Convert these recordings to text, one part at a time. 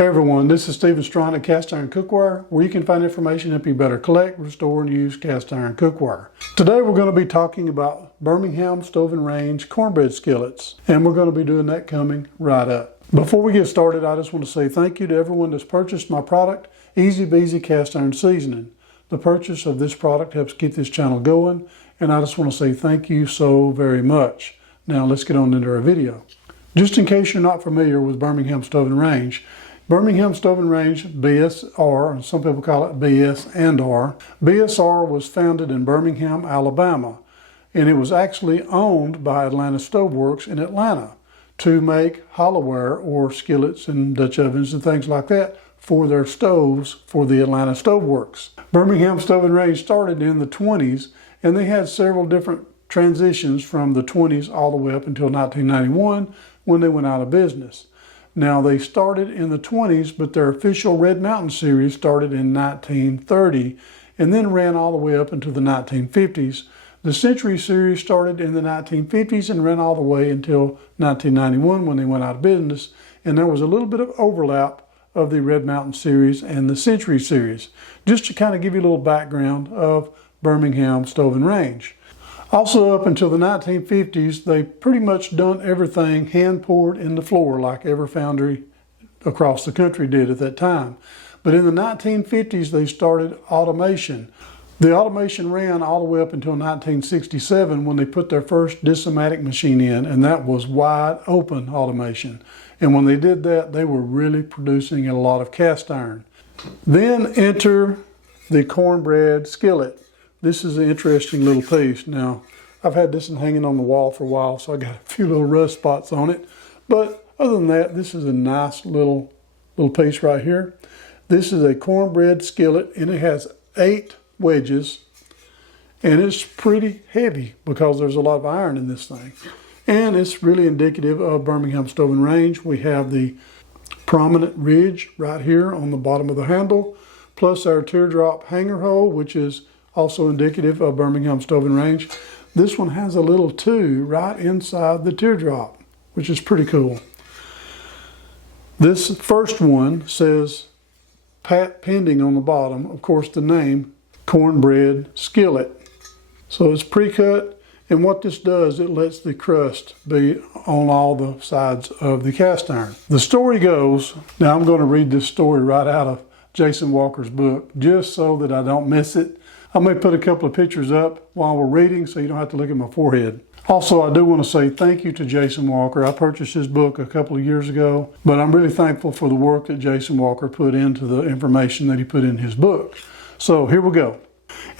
Hey everyone, this is Stephen Strong at Cast Iron Cookware, where you can find information to help you better collect, restore, and use cast iron cookware. Today we're going to be talking about Birmingham Stove and Range cornbread skillets, and we're going to be doing that coming right up. Before we get started, I just want to say thank you to everyone that's purchased my product, Easy Beezy Cast Iron Seasoning. The purchase of this product helps keep this channel going, and I just want to say thank you so very much. Now let's get on into our video. Just in case you're not familiar with Birmingham Stove and Range, Birmingham Stove and Range, BSR, some people call it BS&R. BSR was founded in Birmingham, Alabama, and it was actually owned by Atlanta Stoveworks in Atlanta to make hollowware or skillets and Dutch ovens and things like that for their stoves for the Atlanta Stoveworks. Birmingham Stove and Range started in the 20s, and they had several different transitions from the 20s all the way up until 1991 when they went out of business. Now, they started in the 20s, but their official Red Mountain series started in 1930 and then ran all the way up into the 1950s. The Century series started in the 1950s and ran all the way until 1991 when they went out of business. And there was a little bit of overlap of the Red Mountain series and the Century series, just to kind of give you a little background of Birmingham Stove and Range. Also, up until the 1950s, they pretty much done everything hand poured in the floor like every foundry across the country did at that time. But in the 1950s, they started automation. The automation ran all the way up until 1967 when they put their first Disomatic machine in, and that was wide open automation. And when they did that, they were really producing a lot of cast iron. Then enter the Cornbread Skillet. This is an interesting little piece. Now, I've had this one hanging on the wall for a while, so I got a few little rust spots on it. But other than that, this is a nice little piece right here. This is a cornbread skillet, and it has 8 wedges, and it's pretty heavy because there's a lot of iron in this thing. And it's really indicative of Birmingham Stove and Range. We have the prominent ridge right here on the bottom of the handle, plus our teardrop hanger hole, which is also indicative of Birmingham Stove and Range. This one has a little 2 right inside the teardrop, which is pretty cool. This first one says Pat Pending on the bottom, of course the name Cornbread Skillet. So it's pre-cut, and what this does, it lets the crust be on all the sides of the cast iron. The story goes, now I'm going to read this story right out of Jason Walker's book, just so that I don't miss it. I may put a couple of pictures up while we're reading so you don't have to look at my forehead. Also, I do want to say thank you to Jason Walker. I purchased his book a couple of years ago, but I'm really thankful for the work that Jason Walker put into the information that he put in his book. So here we go.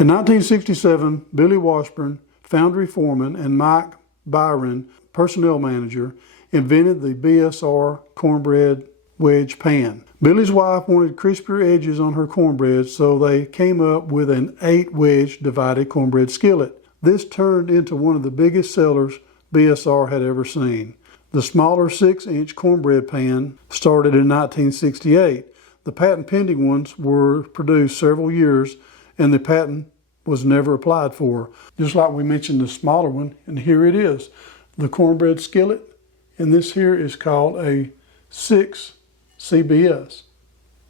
In 1967, Billy Washburn, foundry foreman, and Mike Byron, personnel manager, invented the BSR Cornbread Wedge pan. Billy's wife wanted crispier edges on her cornbread, so they came up with an 8-wedge divided cornbread skillet. This turned into one of the biggest sellers BSR had ever seen. The smaller 6-inch cornbread pan started in 1968. The patent pending ones were produced several years, and the patent was never applied for. Just like we mentioned the smaller one, and here it is, the cornbread skillet, and this here is called a 6 CBS,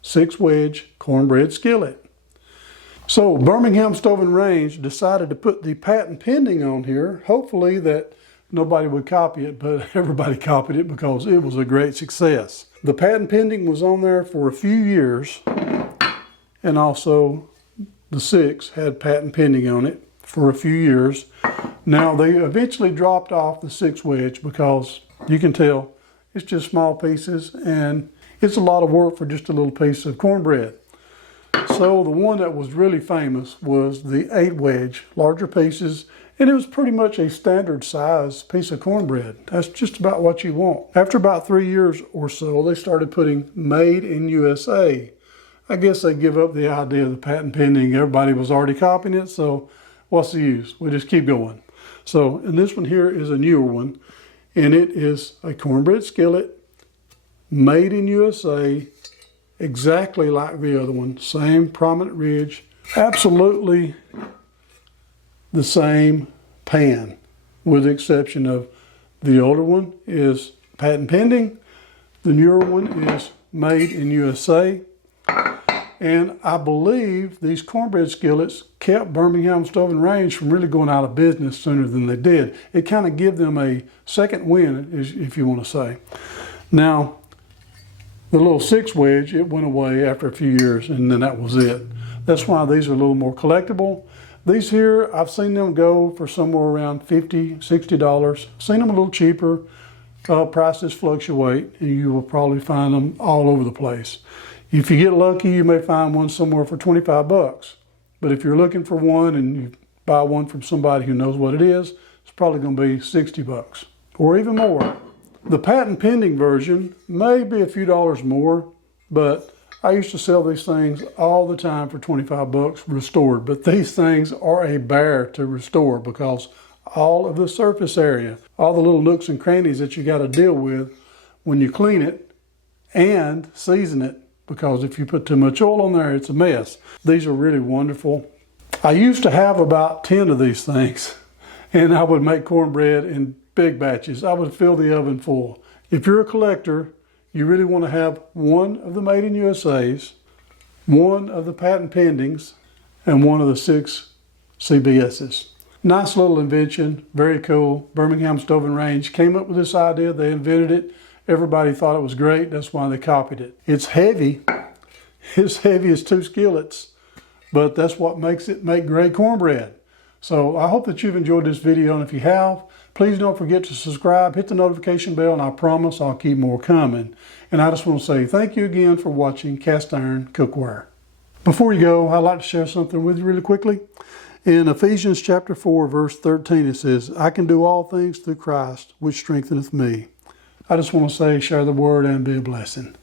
6-wedge cornbread skillet. So Birmingham Stove and Range decided to put the patent pending on here, hopefully that nobody would copy it, but everybody copied it because it was a great success. The patent pending was on there for a few years, and also the 6 had patent pending on it for a few years. Now they eventually dropped off the 6-wedge because you can tell it's just small pieces, and it's a lot of work for just a little piece of cornbread. So the one that was really famous was the 8-wedge, larger pieces, and it was pretty much a standard size piece of cornbread. That's just about what you want. After about 3 years or so, they started putting Made in USA. I guess they give up the idea of the patent pending. Everybody was already copying it, so what's the use? We just keep going. So, and this one here is a newer one, and it is a cornbread skillet, Made in USA, exactly like the other one. Same prominent ridge, absolutely the same pan, with the exception of the older one is patent pending, the newer one is made in USA. And I believe these cornbread skillets kept Birmingham Stove and Range from really going out of business sooner than they did. It kind of gave them a second win, if you want to say. Now, the little 6 wedge, it went away after a few years, and then that was it. That's why these are a little more collectible. These here, I've seen them go for somewhere around $50, $60. Seen them a little cheaper. Prices fluctuate, and you will probably find them all over the place. If you get lucky, you may find one somewhere for 25 bucks. But if you're looking for one and you buy one from somebody who knows what it is, it's probably going to be 60 bucks or even more. The patent pending version may be a few dollars more, but I used to sell these things all the time for 25 bucks restored. But these things are a bear to restore because all of the surface area, all the little nooks and crannies that you got to deal with when you clean it and season it, because if you put too much oil on there, it's a mess. These are really wonderful. I used to have about 10 of these things, and I would make cornbread in big batches. I would fill the oven full. If you're a collector, you really want to have one of the made in USA's, one of the patent pendings, and one of the 6 CBS's. Nice little invention, very cool. Birmingham Stove and Range came up with this idea. They invented it. Everybody thought it was great. That's why they copied it. It's heavy. It's heavy as 2 skillets, but that's what makes it make great cornbread. So I hope that you've enjoyed this video, and if you have, please don't forget to subscribe, hit the notification bell, and I promise I'll keep more coming. And I just want to say thank you again for watching Cast Iron Cookware. Before you go, I'd like to share something with you really quickly. In Ephesians chapter 4, verse 13, it says, I can do all things through Christ, which strengtheneth me. I just want to say, share the word and be a blessing.